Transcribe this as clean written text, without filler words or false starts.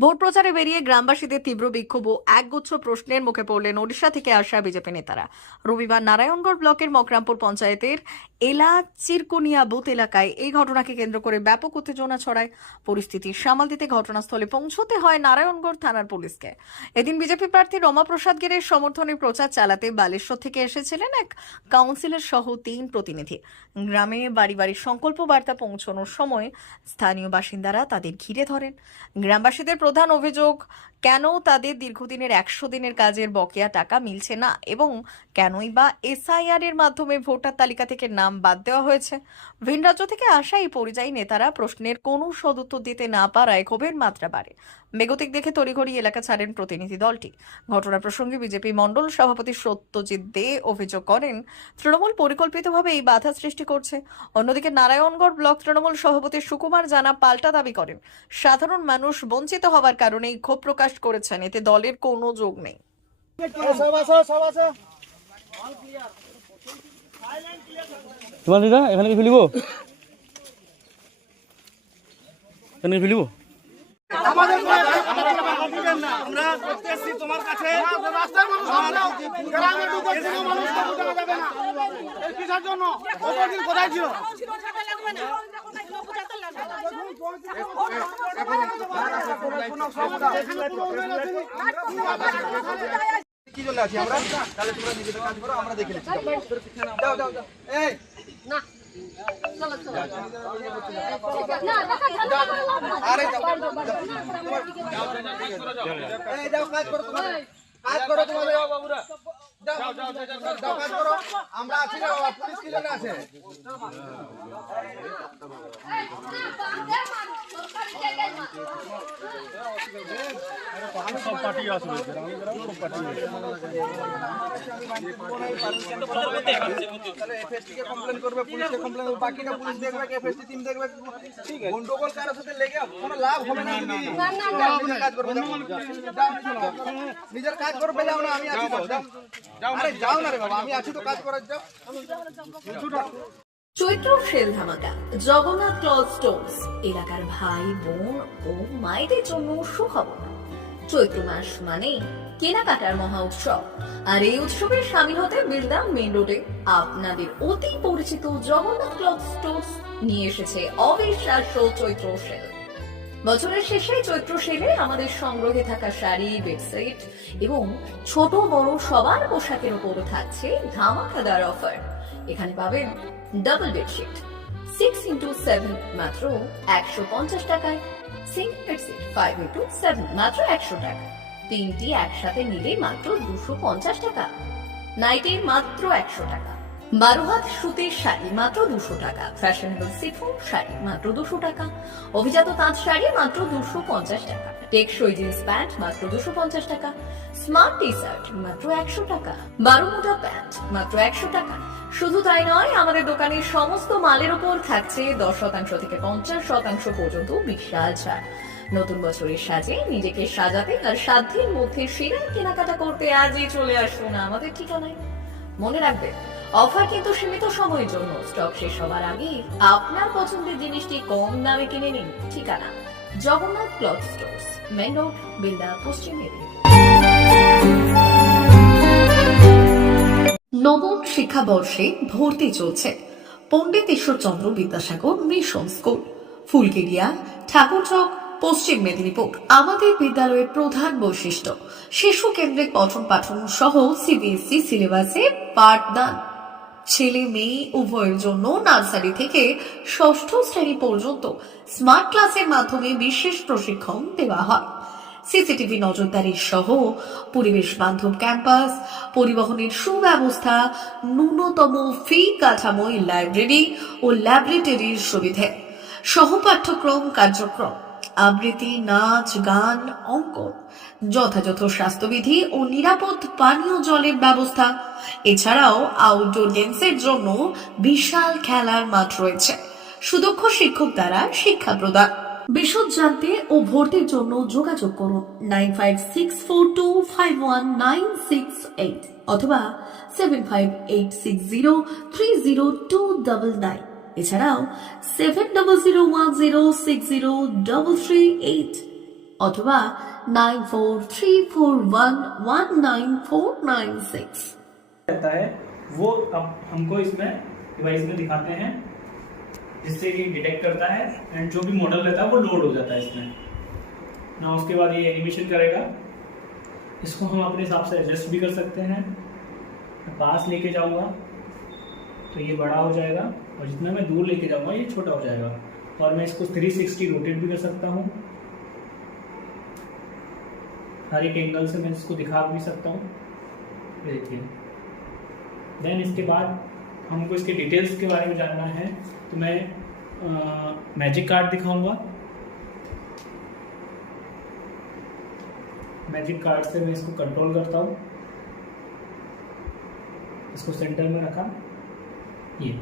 Vote প্রচারে বেরিয়ে গ্রামবাসীদের তীব্র বিক্ষোভ ও একগুচ্ছ প্রশ্নের মুখে পড়লেন ওড়িশা থেকে আসা বিজেপি নেতারা। রবিবার নারায়ণগড় ব্লকের মকরামপুর পঞ্চায়েতের এলা চিরকুনিয়া বুথ এলাকায় এই ঘটনাকে কেন্দ্র করে ব্যাপক উত্তেজনা ছড়ায়। পরিস্থিতি সামাল দিতে ঘটনাস্থলে পৌঁছতে হয় নারায়ণগড় থানার পুলিশকে। এদিন বিজেপি প্রার্থী রমাপ্রসাদ গেরের সমর্থনে প্রচার চালাতে বালেশ্বর থেকে এসেছিলেন এক কাউন্সিলর সহ ৩ প্রতিনিধি। গ্রামে বাড়ি বাড়ি সংকল্প বার্তা পৌঁছানোর সময় স্থানীয় বাসিন্দারা তাদের ঘিরে ধরেন। গ্রামবাসীদের প্রধান অভিযোগ, কেন তাদের দীর্ঘদিনের ১০০ দিনের কাজের বকেয়া টাকা মিলছে না এবং কেনই বা এসআইআর এর মাধ্যমে ভোটার তালিকা থেকে নাম বাদ দেওয়া হয়েছে। ভিন রাজ্য থেকে আসা এই পরিযায়ী নেতারা প্রশ্নের কোনো সদুত্তর দিতে না পারায় ক্ষোভের মাত্রা বাড়ে। বেগতিক দেখে তড়িঘড়ি এলাকা ছাড়েন প্রতিনিধি দলটি। ঘটনা প্রসঙ্গে বিজেপি মণ্ডল সভাপতি সত্যজিৎ দে অভিযোগ করেন, তৃণমূল পরিকল্পিতভাবে এই বাধা সৃষ্টি করছে। অন্যদিকে নারায়ণগড় ব্লক তৃণমূল সভাপতি সুকুমার জানা পাল্টা দাবি করেন, সাধারণ মানুষ বঞ্চিত হওয়ার কারণেই ক্ষোভ প্রকাশ করেছেন, এতে দলের কোনো যোগ নেই। তোমার দিদা এখানে কি ফেলিব, এখানে কি ফেলিব? তোমার কাছে রাস্তার মানুষ গ্রামের মানুষ যাবে না এই কিসের জন্য কতদিন কোথায় ছিল কি জন্য আছি আমরা? তাহলে তোমরা নিজেদের কাজ করো, আমরা দেখে নিচ্ছি। যাও যাও যাও, এই না আরে যাও কাজ করো, তোমাদের কাজ করো, তোমাদের বাবুরা যাও যাও যাও কাজ করো, আমরা আছি না, পুলিশ কি জন্য আছে? সব পার্টি আসবে, সব পার্টি তাহলে এফএসটি কে কমপ্লেইন করবে, পুলিশকে কমপ্লেইন করবে, বাকিটা পুলিশ দেখবে, এফএসটি টিম দেখবে। ঠিক আছে, গন্ডগোল কারোর সাথে লেগে কোনো লাভ হবে না। কাজ করবে, নিজের কাজ করবে, যাও না, আমি আছি তো, যাও। আরে যাও না রে বাবা, আমি আছি তো, কাজ করার যাও। চৈত্র সেল ধামাকা জগন্নাথ ক্লথ স্টোর্স এলাকার ভাই বোন ও মায়েদের জন্য সুখবর। চৈত্র মাস মানে কেনাকাটার মহা উৎসব, আর এই উৎসবে সামিল হতে বিরদা মেইন রোডে আপনাদের অতি পরিচিত জগন্নাথ ক্লথ স্টোর্স নিয়ে এসেছে অবিশ্বাস্য চৈত্র সেল। বছরের শেষে চৈত্র সেলে আমাদের সংগ্রহে থাকা শাড়ি, বেডশিট এবং ছোট বড় সবার পোশাকের উপর থাকছে ধামাকাদার অফার। এখানে পাবেন ডাবল বেডশিট 6x7 মাত্র 150 টাকায়, সিঙ্গেল বেডশিট 5x7 মাত্র 100 টাকা, তিনটি একসাথে নিলে মাত্র 250 টাকা, নাইটি মাত্র 100 টাকা, 12 হাত সুতির শাড়ি মাত্র 200 টাকা, ফ্যাশনেবল সিফন শাড়ি মাত্র 200 টাকা, অভিজাত তাঁত শাড়ি মাত্র 250 টাকা, টেকসই জিন্স প্যান্ট মাত্র 250 টাকা, স্মার্ট টি শার্ট মাত্র 100 টাকা, 12 মোটা প্যান্ট মাত্র 100 টাকা। শুধু তাই নয়, আমাদের দোকানের সমস্ত মালের উপর থাকছে 10% থেকে 50% পর্যন্ত বিশাল ছাড়। নতুন বছরের সাজে নিজেকে সাজাতে আর সাধ্যের মধ্যে সেরা কেনাকাটা করতে আজই চলে আসুন আমাদের ঠিকানায়। মনে রাখবেন, অফার কিন্তু সীমিত সময়ের জন্য, স্টক শেষ হওয়ার আগে আপনার পছন্দের জিনিসটি কম দামে কিনে নিন। ঠিকানা Jagannath cloth stores, main road, Binda, Paschim Medinipur. নবম শিক্ষাবর্ষে ভর্তি চলছে পণ্ডিত ঈশ্বরচন্দ্র বিদ্যাসাগর মিশন স্কুল, ফুলকেরিয়া, ঠাকুরচক, পশ্চিম মেদিনীপুর। আমাদের বিদ্যালয়ের প্রধান বৈশিষ্ট্য শিশু কেন্দ্রিক পঠন পাঠন সহ সিবিএসই সিলেবাসে পাঠদান। ছেলে মেয়ে উভয়ের জন্য নার্সারি থেকে 6ষ্ঠ শ্রেণী পর্যন্ত স্মার্ট ক্লাসের মাধ্যমে বিশেষ প্রশিক্ষণ দেওয়া হয়। সিসিটিভি নজরদারি সহ পরিবেশ বান্ধব ক্যাম্পাস, পরিবহনের সুব্যবস্থা, ন্যূনতম ফি কাঠামোয় লাইব্রেরি ও ল্যাবরেটরির সুবিধে, সহপাঠ্যক্রম কার্যক্রম, আবৃত্তি, নাচ, গান, অঙ্কন, যথাযথ স্বাস্থ্যবিধি ও নিরাপদ পানীয় জলের ব্যবস্থা। এছাড়াও আউটডোর গেমসের জন্য বিশাল খেলার মাঠ রয়েছে। সুদক্ষ শিক্ষক দ্বারা শিক্ষা প্রদান। বিশদ জানতে ও ভর্তির জন্য যোগাযোগ করুন 9564251968 অথবা 7586030299। এছাড়াও 7001060338। অথবা 9434119496 रहता है वो अब हमको इसमें डिवाइस में दिखाते हैं, जिससे ये डिटेक्ट करता है एंड जो भी मॉडल रहता है वो लोड हो जाता है इसमें ना। उसके बाद ये एनिमेशन करेगा। इसको हम अपने हिसाब से एडजस्ट भी कर सकते हैं। मैं पास लेके जाऊंगा तो ये बड़ा हो जाएगा और जितना मैं दूर लेके जाऊंगा ये छोटा हो जाएगा। और मैं इसको 360 रोटेट भी कर सकता हूँ, हर एक एंगल से मैं इसको दिखा भी सकता हूँ। देखिए, देन इसके बाद हमको इसके डिटेल्स के बारे में जानना है तो मैं मैजिक कार्ड दिखाऊंगा। मैजिक कार्ड से मैं इसको कंट्रोल करता हूँ, इसको सेंटर में रखा, ये